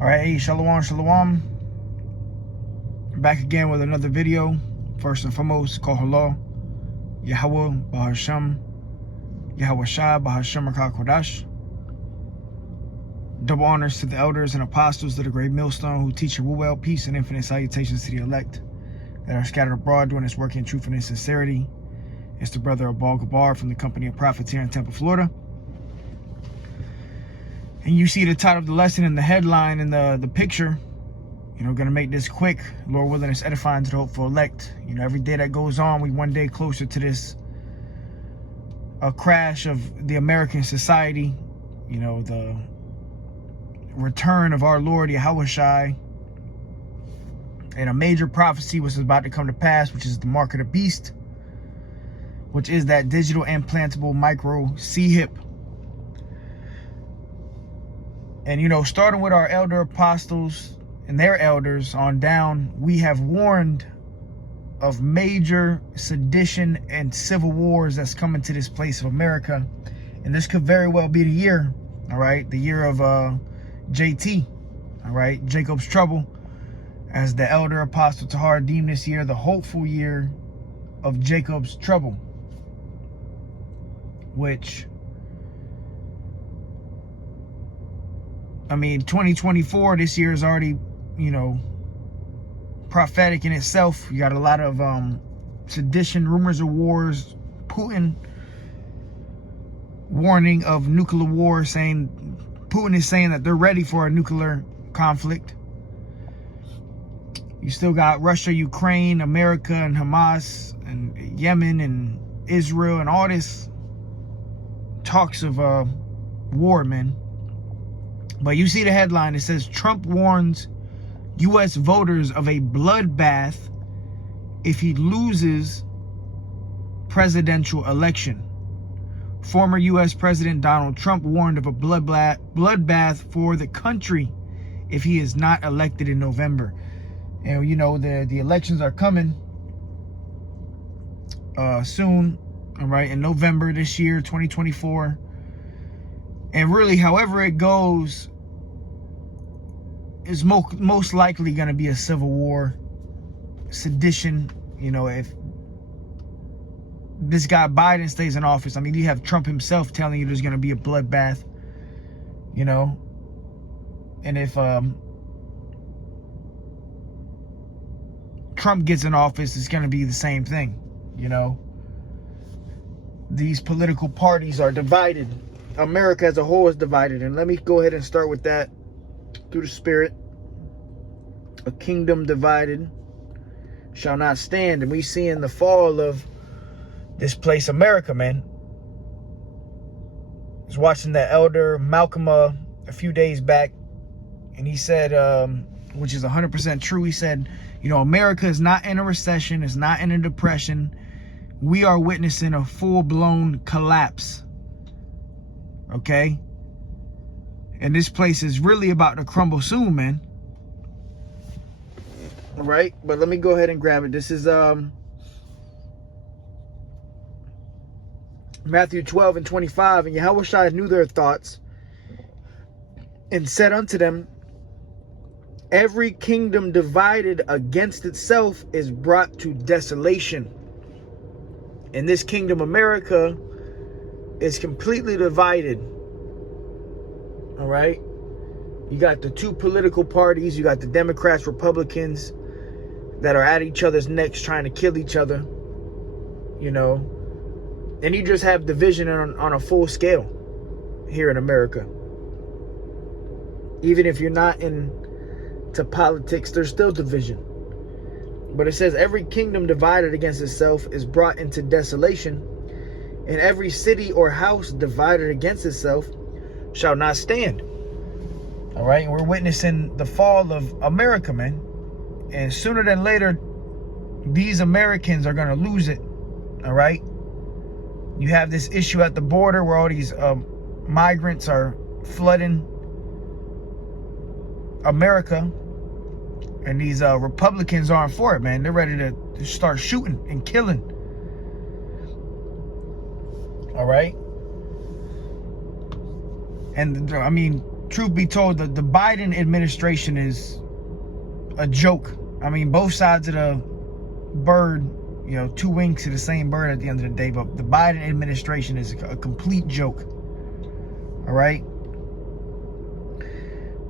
All right, hey, shalom, shalom. Back again with another video. First and foremost, call Allah, Yahweh, Bahasham, Yahweh Shah, Bahasham, Kodash. Double honors to the elders and apostles of the great millstone who teach you well, peace and infinite salutations to the elect that are scattered abroad doing this work in truth and sincerity. It's the brother Abal Gabar from the Company of Prophets here in Tampa, Florida. And you see the title of the lesson in the headline and the picture. You know, gonna make this quick. Lord willing, it's edifying to the hopeful elect. You know, every day that goes on, we one day closer to this crash of the American society. You know, the return of our Lord Yahweh Shai, and a major prophecy was about to come to pass, which is the mark of the beast, which is that digital implantable micro C-hip. And, you know, starting with our elder apostles and their elders on down, we have warned of major sedition and civil wars that's coming to this place of America. And this could very well be the year, all right? The year of JT, all right? Jacob's trouble. As the elder apostle Tahar deemed this year the hopeful year of Jacob's trouble. Which, I mean, 2024, this year is already, you know, prophetic in itself. You got a lot of sedition, rumors of wars, Putin warning of nuclear war, saying, Putin is saying that they're ready for a nuclear conflict. You still got Russia, Ukraine, America, and Hamas, and Yemen, and Israel, and all this talks of war, man. But you see the headline, it says Trump warns U.S. voters of a bloodbath if he loses presidential election. Former U.S. President Donald Trump warned of a bloodbath for the country if he is not elected in November. And you know, the elections are coming soon, all right, in November this year, 2024. And really, however it goes, is most likely going to be a civil war, sedition. You know, if this guy Biden stays in office, I mean, you have Trump himself telling you there's going to be a bloodbath, you know. And if Trump gets in office, it's going to be the same thing, you know. These political parties are divided. America as a whole is divided. And let me go ahead and start with that through the Spirit. A kingdom divided shall not stand. And we see in the fall of this place, America, man. I was watching the elder Malcolm a few days back, and he said, which is 100% true, he said, you know, America is not in a recession, it's not in a depression. We are witnessing a full-blown collapse. Okay? And this place is really about to crumble soon, man. All right? But let me go ahead and grab it. This is Matthew 12:25. And Yahweh Shai knew their thoughts and said unto them, every kingdom divided against itself is brought to desolation. And this kingdom, America, is completely divided. All right? You got the two political parties. You got the Democrats, Republicans that are at each other's necks trying to kill each other. You know? And you just have division on a full scale here in America. Even if you're not into politics, there's still division. But it says every kingdom divided against itself is brought into desolation, and every city or house divided against itself shall not stand. All right, and we're witnessing the fall of America, man. And sooner than later, these Americans are going to lose it. All right. You have this issue at the border where all these migrants are flooding America. And these Republicans aren't for it, man. They're ready to start shooting and killing. All right. And I mean, truth be told, the Biden administration is a joke. I mean, both sides of the bird, you know, two wings to the same bird at the end of the day, but the Biden administration is a complete joke. All right.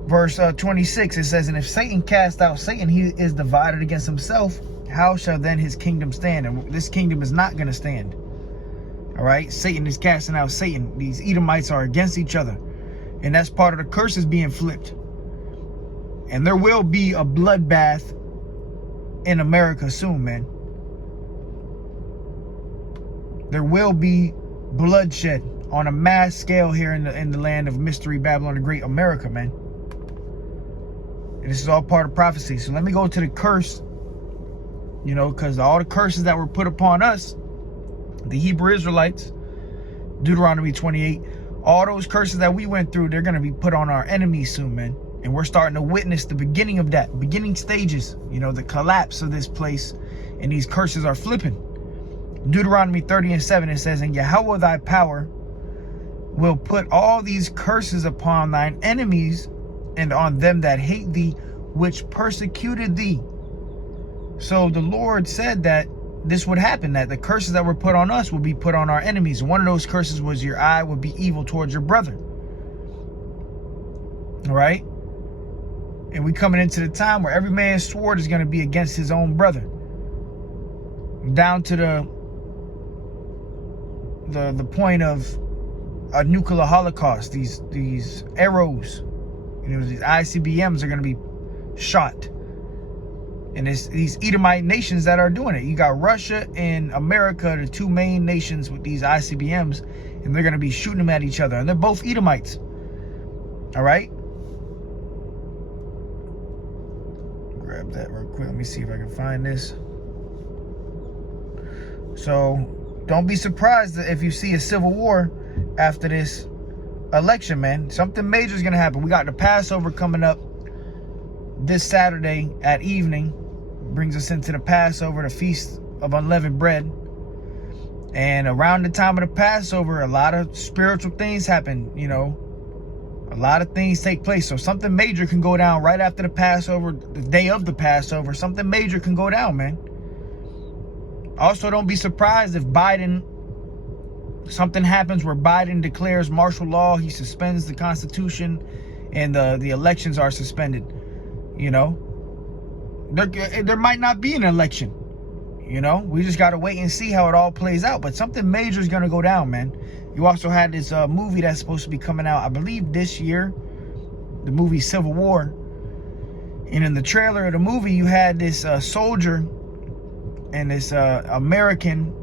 Verse 26, it says, and if Satan cast out Satan, he is divided against himself. How shall then his kingdom stand? And this kingdom is not going to stand. All right. Satan is casting out Satan. These Edomites are against each other. And that's part of the curses being flipped. And there will be a bloodbath in America soon, man. There will be bloodshed on a mass scale here in the land of mystery, Babylon the Great, America, man. And this is all part of prophecy. So let me go to the curse, you know, because all the curses that were put upon us, the Hebrew Israelites, Deuteronomy 28, all those curses that we went through, they're going to be put on our enemies soon, man. And we're starting to witness the beginning of that, beginning stages, you know, the collapse of this place. And these curses are flipping. Deuteronomy 30:7, it says, and Yahweh thy power will put all these curses upon thine enemies and on them that hate thee, which persecuted thee. So the Lord said that this would happen, that the curses that were put on us will be put on our enemies. And one of those curses was your eye would be evil towards your brother. All right. And we coming into the time where every man's sword is going to be against his own brother. Down to the point of a nuclear holocaust. These arrows, you know, these ICBMs are going to be shot. And it's these Edomite nations that are doing it. You got Russia and America, the two main nations with these ICBMs, and they're going to be shooting them at each other. And they're both Edomites. All right. Grab that real quick. Let me see if I can find this. So don't be surprised if you see a civil war after this election, man. Something major is going to happen. We got the Passover coming up this Saturday at evening. Brings us into the Passover, the Feast of Unleavened Bread. And around the time of the Passover, a lot of spiritual things happen, you know. A lot of things take place. So something major can go down right after the Passover, the day of the Passover. Something major can go down, man. Also, don't be surprised if something happens where Biden declares martial law, he suspends the Constitution, and the elections are suspended. You know, there might not be an election. You know, we just got to wait and see how it all plays out. But something major is going to go down, man. You also had this movie that's supposed to be coming out, I believe, this year. The movie Civil War. And in the trailer of the movie, you had this soldier and this American.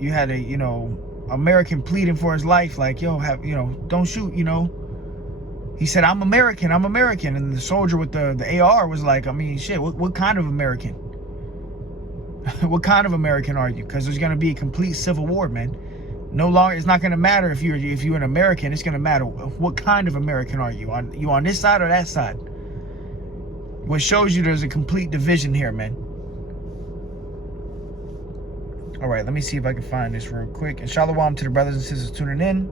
You had a, you know, American pleading for his life, like, yo, don't shoot, you know. He said, I'm American. And the soldier with the AR was like, I mean, shit, what kind of American? What kind of American are you? Because there's going to be a complete civil war, man. No longer, it's not going to matter if you're an American. It's going to matter what kind of American are you? You on this side or that side? What shows you there's a complete division here, man. All right, let me see if I can find this real quick. And shalom to the brothers and sisters tuning in.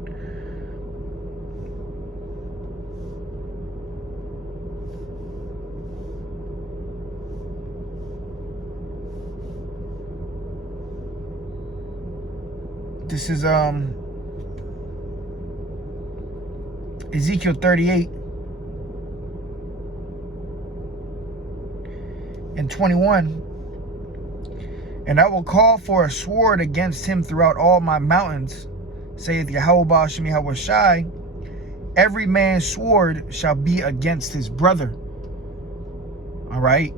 This is Ezekiel 38 and 21. And I will call for a sword against him throughout all my mountains, saith Yahweh Ba'ashem Yahweh Shai. Every man's sword shall be against his brother. All right.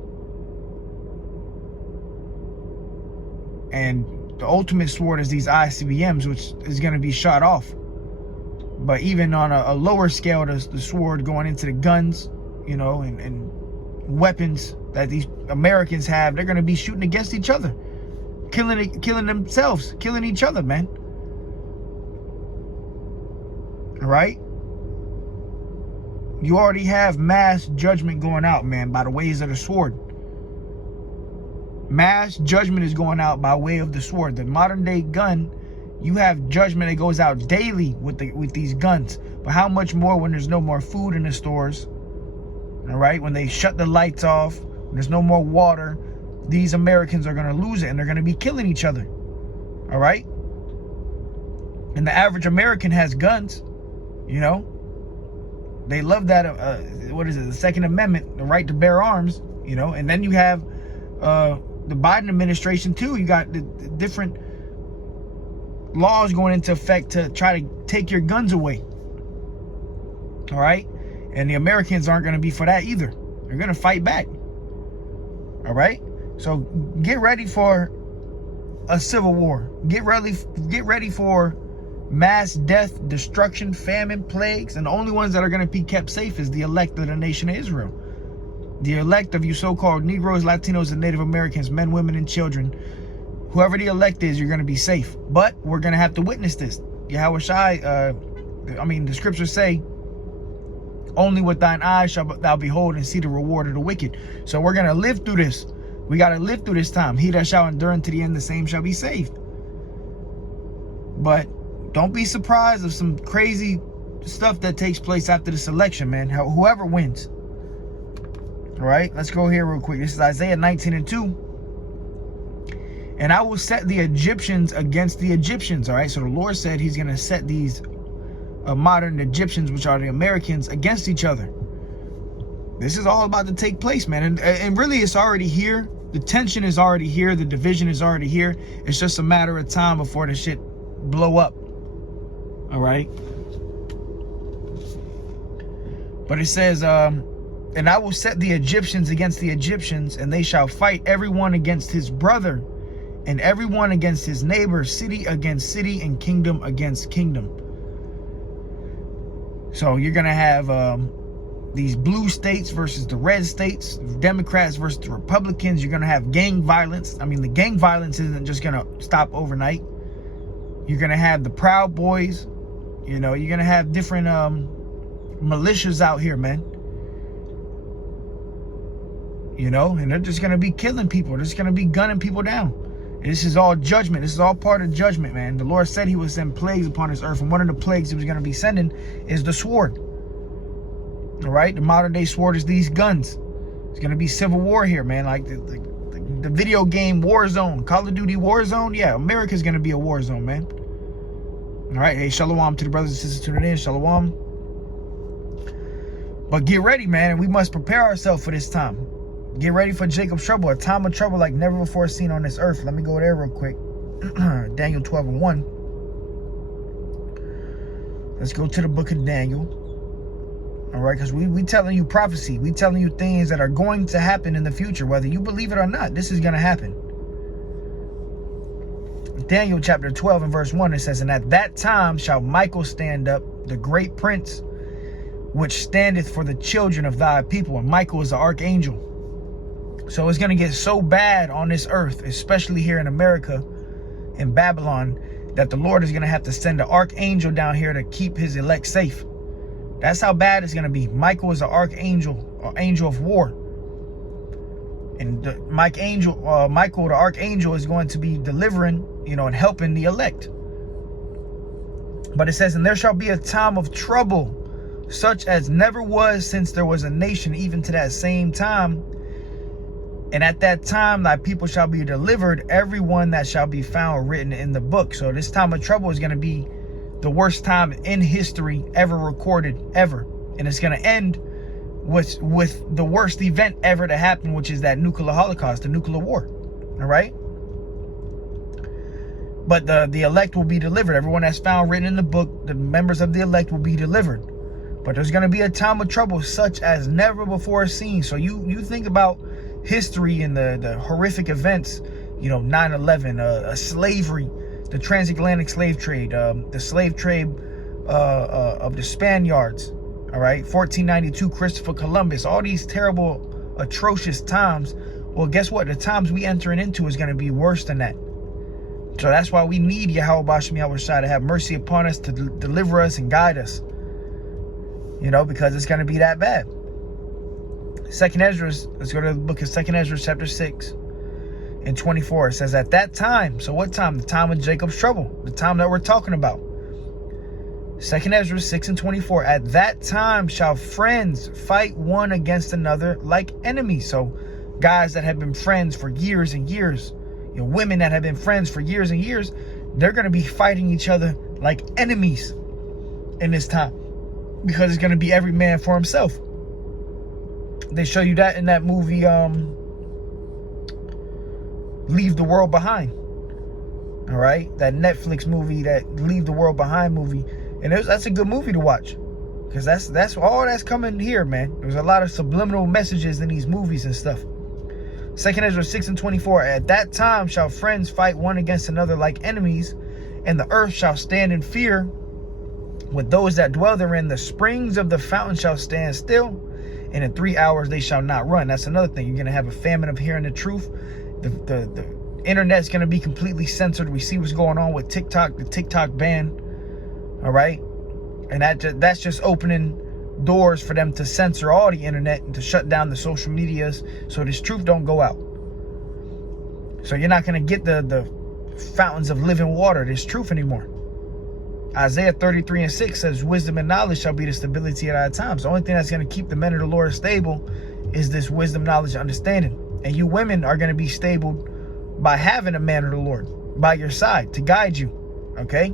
And the ultimate sword is these ICBMs, which is going to be shot off. But even on a lower scale, the sword going into the guns, you know, and weapons that these Americans have, they're going to be shooting against each other. Killing themselves, killing each other, man. All right? You already have mass judgment going out, man, by the ways of the sword. Mass judgment is going out by way of the sword. The modern day gun You have judgment that goes out daily with these guns. But how much more when there's no more food in the stores? All right, when they shut the lights off, when there's no more water, these Americans are going to lose it and they're going to be killing each other. All right? And the average American has guns, you know? They love that, what is it, the Second Amendment, the right to bear arms, you know? And then you have the Biden administration too. You got the different laws going into effect to try to take your guns away. All right? And the Americans aren't going to be for that either. They're going to fight back. All right? So get ready for a civil war. Get ready for mass death, destruction, famine, plagues. And the only ones that are going to be kept safe is the elect of the nation of Israel. The elect of you so-called Negroes, Latinos, and Native Americans, men, women, and children. Whoever the elect is, you're going to be safe. But we're going to have to witness this. Yahweh Shai, the scriptures say, only with thine eyes shall thou behold and see the reward of the wicked. So we're going to live through this. We got to live through this time. He that shall endure unto the end, the same shall be saved. But don't be surprised of some crazy stuff that takes place after this election, man. Whoever wins. All right, let's go here real quick. This is Isaiah 19:2. And I will set the Egyptians against the Egyptians. All right, so the Lord said he's going to set these modern Egyptians, which are the Americans, against each other. This is all about to take place, man. And really, it's already here. The tension is already here. The division is already here. It's just a matter of time before the shit blow up. All right. But it says, and I will set the Egyptians against the Egyptians, and they shall fight everyone against his brother, and everyone against his neighbor, city against city, and kingdom against kingdom. So you're going to have these blue states versus the red states, Democrats versus the Republicans. You're going to have gang violence. I mean, the gang violence isn't just going to stop overnight. You're going to have the Proud Boys. You know, you're going to have different militias out here, man. You know, and they're just going to be killing people. They're just going to be gunning people down. And this is all judgment. This is all part of judgment, man. The Lord said he would send plagues upon this earth. And one of the plagues he was going to be sending is the sword. All right? The modern day sword is these guns. It's going to be civil war here, man. Like the video game Warzone, Call of Duty Warzone. Yeah, America's going to be a war zone, man. All right? Hey, shalom to the brothers and sisters tuning in. Shalom. But get ready, man. And we must prepare ourselves for this time. Get ready for Jacob's trouble, a time of trouble like never before seen on this earth. Let me go there real quick. Daniel 12:1. Let's go to the book of Daniel. All right, because we telling you prophecy. We telling you things that are going to happen in the future. Whether you believe it or not, this is going to happen. Daniel chapter 12 and verse 1, it says, and at that time shall Michael stand up, the great prince, which standeth for the children of thy people. And Michael is the archangel. So it's going to get so bad on this earth, especially here in America, in Babylon, that the Lord is going to have to send an archangel down here to keep his elect safe. That's how bad it's going to be. Michael is an archangel, or angel of war. And Michael, the archangel, is going to be delivering, you know, and helping the elect. But it says, and there shall be a time of trouble, such as never was since there was a nation, even to that same time. And at that time, thy people shall be delivered, everyone that shall be found written in the book. So this time of trouble is going to be the worst time in history ever recorded, ever. And it's going to end with the worst event ever to happen, which is that nuclear holocaust, the nuclear war. All right? But the elect will be delivered. Everyone that's found written in the book, the members of the elect will be delivered. But there's going to be a time of trouble such as never before seen. So you think about history and the horrific events, you know, 9/11, slavery, the transatlantic slave trade, the slave trade of the Spaniards, all right, 1492, Christopher Columbus, all these terrible, atrocious times. Well, guess what? The times we entering into is going to be worse than that. So that's why we need Yahweh Bashem Yahweh Shai to have mercy upon us, to deliver us and guide us, you know, because it's going to be that bad. Second Ezra, let's go to the book of Second Ezra chapter 6. and 24. It says, at that time. So what time? The time of Jacob's trouble. The time that we're talking about. 2nd Ezra 6 and 24. At that time shall friends fight one against another like enemies. So guys that have been friends for years and years, women that have been friends for years and years, they're going to be fighting each other like enemies in this time, because it's going to be every man for himself. They show you that in that movie, Leave the World Behind. All right, that Netflix movie, that Leave the World Behind movie, and that's a good movie to watch, because that's all that's coming here, man. There's a lot of subliminal messages in these movies and stuff. 2nd Ezra 6 and 24. At that time shall friends fight one against another like enemies, and the earth shall stand in fear with those that dwell therein. The springs of the fountain shall stand still, and in 3 hours they shall not run. That's another thing. You're going to have a famine of hearing the truth. The internet's going to be completely censored. We see what's going on with TikTok, the TikTok ban. All right. And that's just opening doors for them to censor all the internet and to shut down the social medias so this truth don't go out. So you're not going to get the fountains of living water, this truth anymore. Isaiah 33 and 6 says, wisdom and knowledge shall be the stability at our times. The only thing that's going to keep the men of the Lord stable is this wisdom, knowledge, and understanding. And you women are going to be stable by having a man of the Lord by your side to guide you. Okay?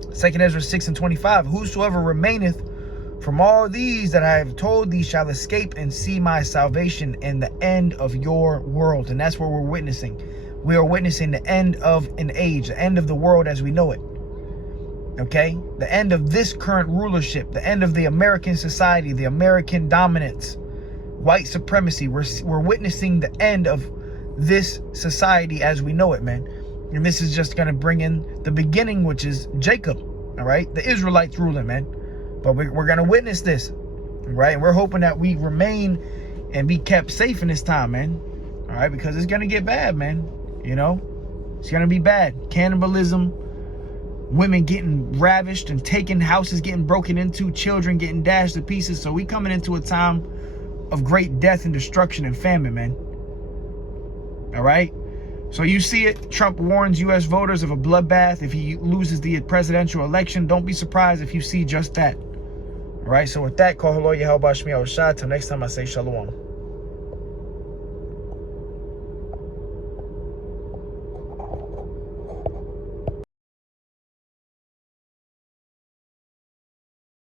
2nd Ezra 6 and 25. Whosoever remaineth from all these that I have told thee shall escape and see my salvation and the end of your world. And that's what we're witnessing. We are witnessing the end of an age, the end of the world as we know it. Okay? The end of this current rulership, the end of the American society, the American dominance, white supremacy. We're witnessing the end of this society as we know it, man. And this is just going to bring in the beginning, which is Jacob. All right? The Israelites ruling, man. But we're going to witness this. All right? And we're hoping that we remain and be kept safe in this time, man. All right? Because it's going to get bad, man. It's going to be bad. Cannibalism, women getting ravished and taken, houses getting broken into, children getting dashed to pieces. So we coming into a time of great death and destruction and famine, man. All right? So you see it. Trump warns U.S. voters of a bloodbath if he loses the presidential election. Don't be surprised if you see just that. All right? So with that, call hello, Yahweh Shmi Shah. Till next time, I say shalom.